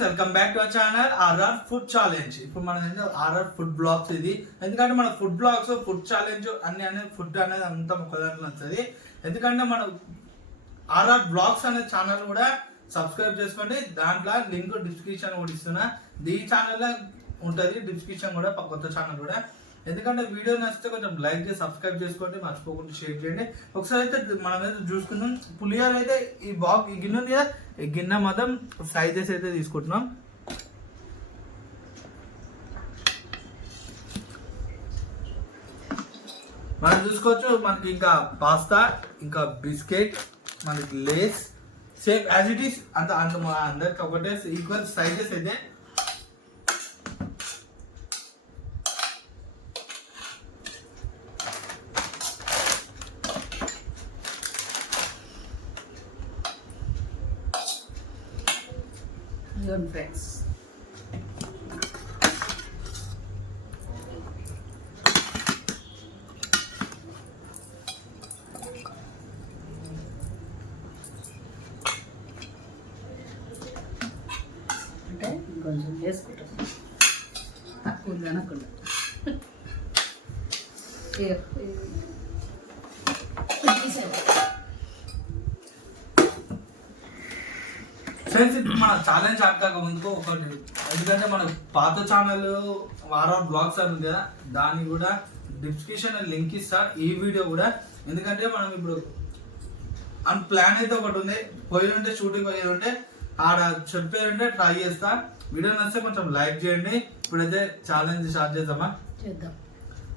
Friends, welcome back to our channel RR food challenge. ఇప్పుడు మనం RR food blogs ఇది. ఎందుకంటే మన ఫుడ్ బ్లాగ్స్, ఫుడ్ ఛాలెంజ్ అన్ని ఫుడ్ అనేది అంతా ఒకదాంట్లో వస్తుంది. ఎందుకంటే మన ఆర్ఆర్ బ్లాగ్స్ అనే ఛానల్ కూడా సబ్స్క్రైబ్ చేసుకోండి. దాంట్లో లింక్ డిస్క్రిప్షన్ కూడా ఇస్తున్నా. ఈ ఛానల్లో ఉంటుంది డిస్క్రిప్షన్ కూడా, కొత్త ఛానల్ కూడా. ఎందుకంటే వీడియో నచ్చితే కొంచెం లైక్ చేసి సబ్స్క్రైబ్ చేసుకోండి, మర్చిపోకుండా షేర్ చేయండి. ఒకసారి అయితే మనం అయితే చూసుకుందాం. పులిహోర అయితే ఈ గిన్నె ఉంది కదా, ఈ గిన్నె మాత్రం సైజెస్ అయితే తీసుకుంటున్నాం. మనం చూసుకోవచ్చు, మనకి ఇంకా పాస్తా, ఇంకా బిస్కెట్, మనకి Lay's same as it is అంత అందరికి ఒకటే ఈక్వల్ సైజెస్ అయితే. ఫ్రెండ్స్ అంటే కొంచెం వేసుకుంటాం, తక్కువ అనకుండా. ఫ్రెండ్స్, ఇప్పుడు మన ఛాలెంజ్ ఆడక ముందుకు ఒకటి, ఎందుకంటే మన పాత ఛానల్ ఆర్ఆర్ బ్లాగ్స్ అని ఉంది కదా, దాన్ని కూడా డిస్క్రిప్షన్ లింక్ ఇస్తా ఈ వీడియో కూడా. ఎందుకంటే మనం ఇప్పుడు ప్లాన్ అయితే ఒకటి ఉంది, పోయి ఉంటే షూటింగ్ పోయి ఉంటే ఆడ చెప్పారంటే ట్రై చేస్తా. వీడియో నచ్చితే కొంచెం లైక్ చేయండి. ఇప్పుడైతే ఛాలెంజ్ స్టార్ట్ చేద్దామా? చేద్దాం.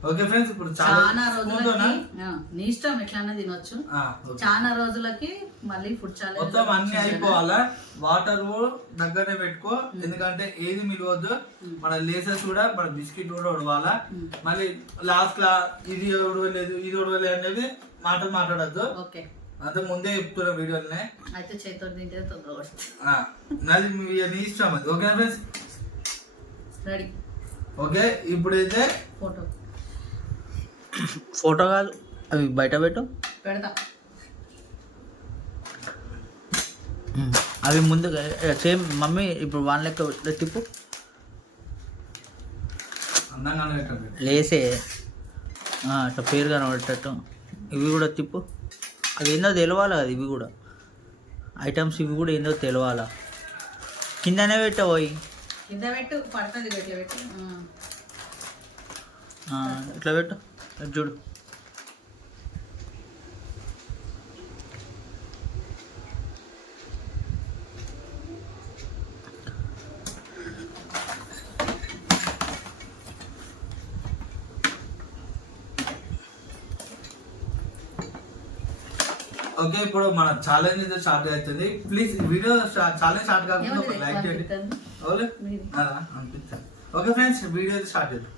ఓకే ఫ్రెండ్స్, ఇప్పుడు చాలా రోజులకి నీ ఇష్టం ఎట్లన్నా తినొచ్చు. చాలా రోజులకి మళ్ళీ ఫుడ్ ఛాలెంజ్ మొత్తం అన్ని అయిపోవాలా. వాటర్ దగ్గరనే పెట్టుకో, ఎందుకంటే ఏది మిలవద్దు. మన లేసెస్ కూడా, మన బిస్కెట్ కూడా ఉడవాలా. మళ్ళీ లాస్ట్ లా ఇది ఉడవలేదు, ఇది ఉడవలేదు అనేది మాట్లాడద్దు. ఓకే, అంతే ముందే చెప్తున్నా వీడియోనే. అయితే చేతితో తింటే తొందరగా నాది నీ ఇష్టం అది. Okay friends, ready. ఓకే, ఇప్పుడైతే ఫోటో కాదు, అవి బయట పెట్టు, పెడతా. అవి ముందుగా సేమ్ మమ్మీ ఇప్పుడు వాళ్ళ లెక్క తిప్పు, అందంగానే లేసే అట్లా పేరు కనబడేటట్టు. ఇవి కూడా తిప్పు, అవి ఏందో తెలవాలి కదా, ఇవి కూడా ఐటమ్స్, ఇవి కూడా ఏందో తెలవాలా. కిందనే పెట్టబోయి కింద పెట్టు, పడుతుంది. పెట్టు, ఇట్లా పెట్టు, చూడు. ఓకే, ఇప్పుడు మన ఛాలెంజ్ అయితే స్టార్ట్ అవుతుంది. ప్లీజ్ వీడియో ఛాలెంజ్ స్టార్ట్ కాకుండా ఒక లైక్ చేయండి. అనిపిస్తుంది. ఓకే ఫ్రెండ్స్, వీడియో అయితే స్టార్ట్ చేద్దాం.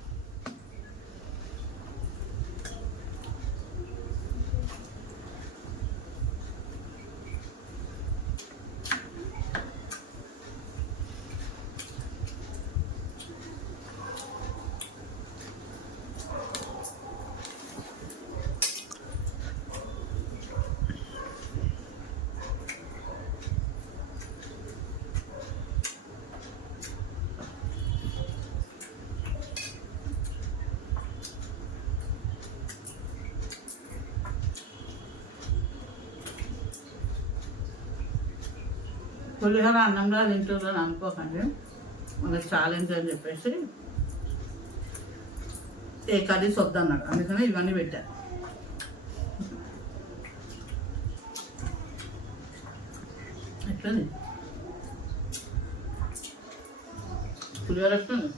పులిహోర అన్నంగా తింటుందని అనుకోకండి, మనకి ఛాలెంజ్ అని చెప్పేసి ఏ కర్రీస్ వద్దన్నాడు, అందుకని ఇవన్నీ పెట్టాను. ఎట్లుంది పులిహోర? ఎట్లుంది?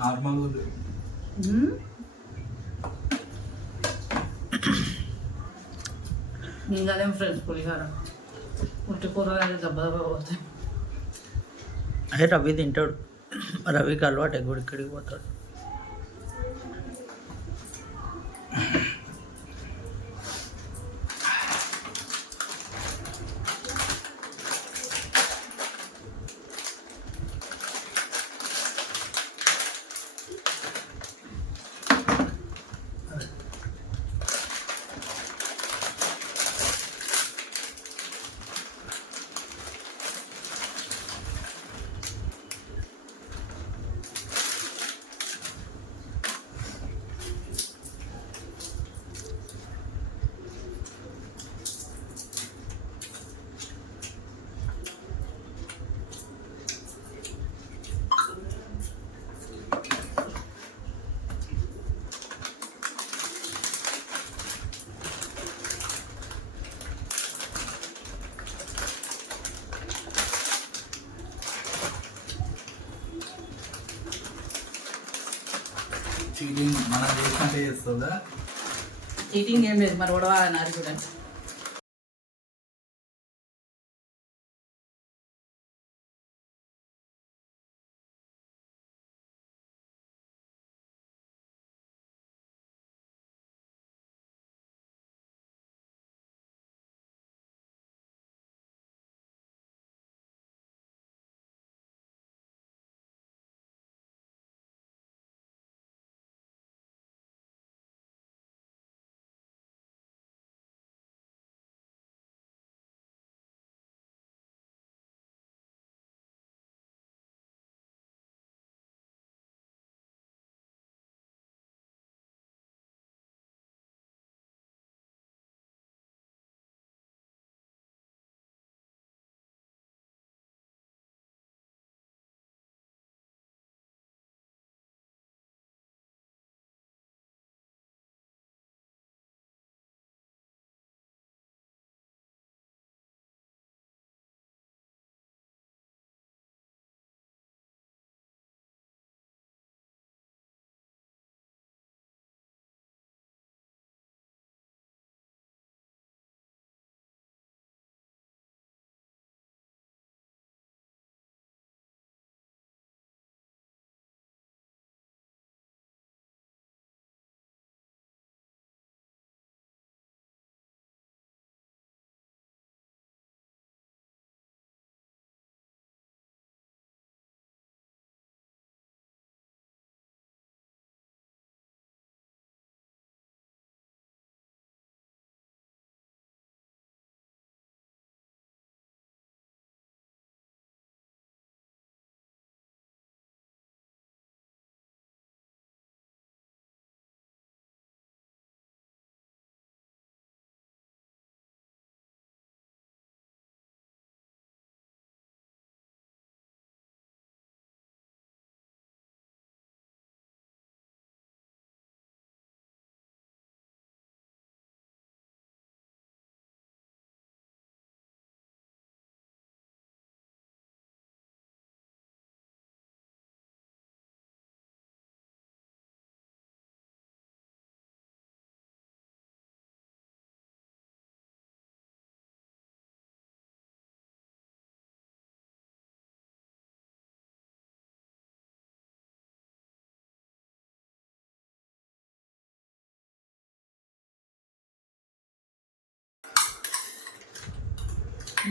నార్మల్ నీళ్ళేం ఫ్రెండ్స్ పులిహోర పుట్టి కూరగాయలు దెబ్బ పోతాయి. అదే రవి తింటాడు, రవికి అలవాటు ఎక్కడ ఇక్కడికి పోతాడు. చీటింగ్ మనం చేసినట్టే చేస్తుందా? చీటింగ్ ఏం లేదు, మరి ఉడవాలన్నారు కూడా.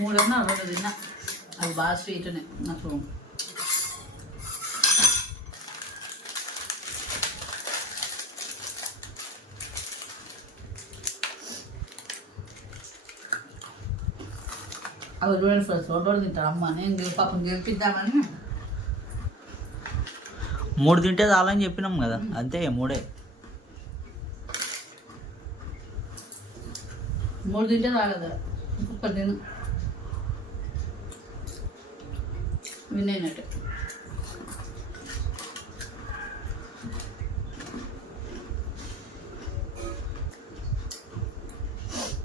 మూడన్నా రెండు తిన్నా, అవి బాగా స్వీట్నే నాకు. అవి చూడండి ఫ్రెండ్స్, రెండు తింటారు అమ్మ. నేను పాపం గెలిపిద్దామని 3 తింటే చాలని చెప్పినాం కదా, అంతే 3. 3 తింటే రాగదా, ఇంకొకటి తిను వినైనట్టు.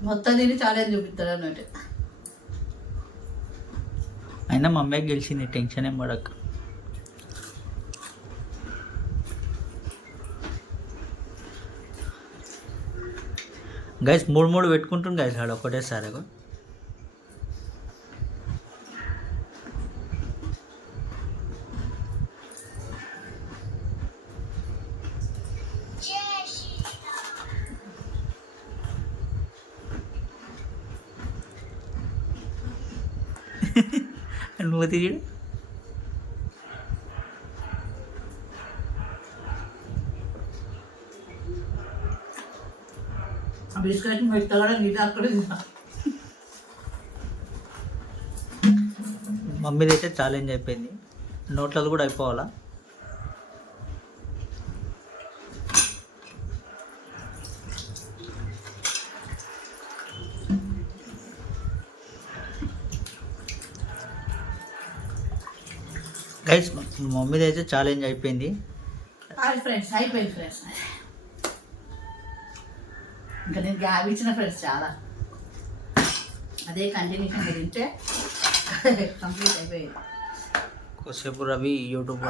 మొత్తం తిని ఛాలెంజ్ చూపిస్తాడు అన్నట్టు. అయినా మా అమ్మాయి గెలిచింది, టెన్షన్ ఏం పడక. గైస్ 3 పెట్టుకుంటుంది గైస్ ఆడ ఒకటేసారి. నువ్వు తీయడు బిస్కెట్ పెడతా కూడా నీటి అక్కడ. మమ్మీది అయితే ఛాలెంజ్ అయిపోయింది, నోట్లది కూడా అయిపోవాలా. గైస్ మమ్మీది అయితే ఛాలెంజ్ అయిపోయింది. ఫ్రెండ్స్ అయిపోయింది ఫ్రెండ్స్. ఇంకా నేను గ్యాప్ ఇచ్చిన ఫ్రెండ్స్ చాలా, అదే కంటిన్యూషన్ తింటే కంప్లీట్ అయిపోయింది. కొద్దిసేపు రవి యూట్యూబ్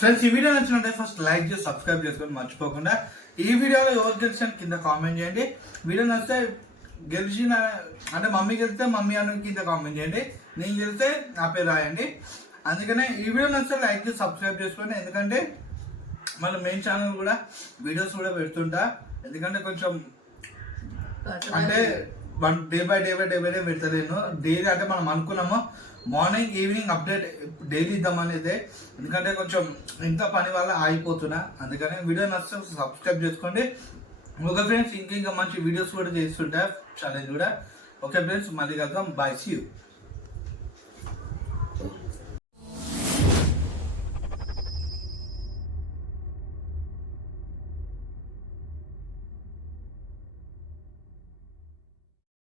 ఫ్రెండ్స్ ఈ వీడియో నచ్చినట్లయితే ఫస్ట్ లైక్ చేసి సబ్స్క్రైబ్ చేసుకొని మర్చిపోకుండా. ఈ వీడియోలో ఎవరు గెలిచాను కింద కామెంట్ చేయండి. వీడియో నచ్చితే గెలిచిన అంటే మమ్మీ గెలిస్తే మమ్మీ అని కింద కామెంట్ చేయండి, నేను గెలిస్తే నా పేరు రాయండి. అందుకనే ఈ వీడియో నచ్చితే లైక్ చేసి సబ్స్క్రైబ్ చేసుకోండి. ఎందుకంటే మన మెయిన్ ఛానల్ కూడా వీడియోస్ కూడా పెడుతుంటా. ఎందుకంటే కొంచెం అంటే డే బై డే పెడతలేను. డైలీ అంటే మనం అనుకున్నాము మార్నింగ్ ఈవినింగ్ అప్డేట్ డైలీ ఇద్దామనేది. ఎందుకంటే కొంచెం ఇంత పని వల్ల ఆగిపోతున్నా. అందుకని వీడియో నచ్చితే సబ్స్క్రైబ్ చేసుకోండి. ఓకే ఫ్రెండ్స్, ఇంకా మంచి వీడియోస్ కూడా చేస్తుంటా, ఛాలెంజ్ కూడా. ఓకే ఫ్రెండ్స్, మళ్ళీ కలుద్దాం. Bye, see you.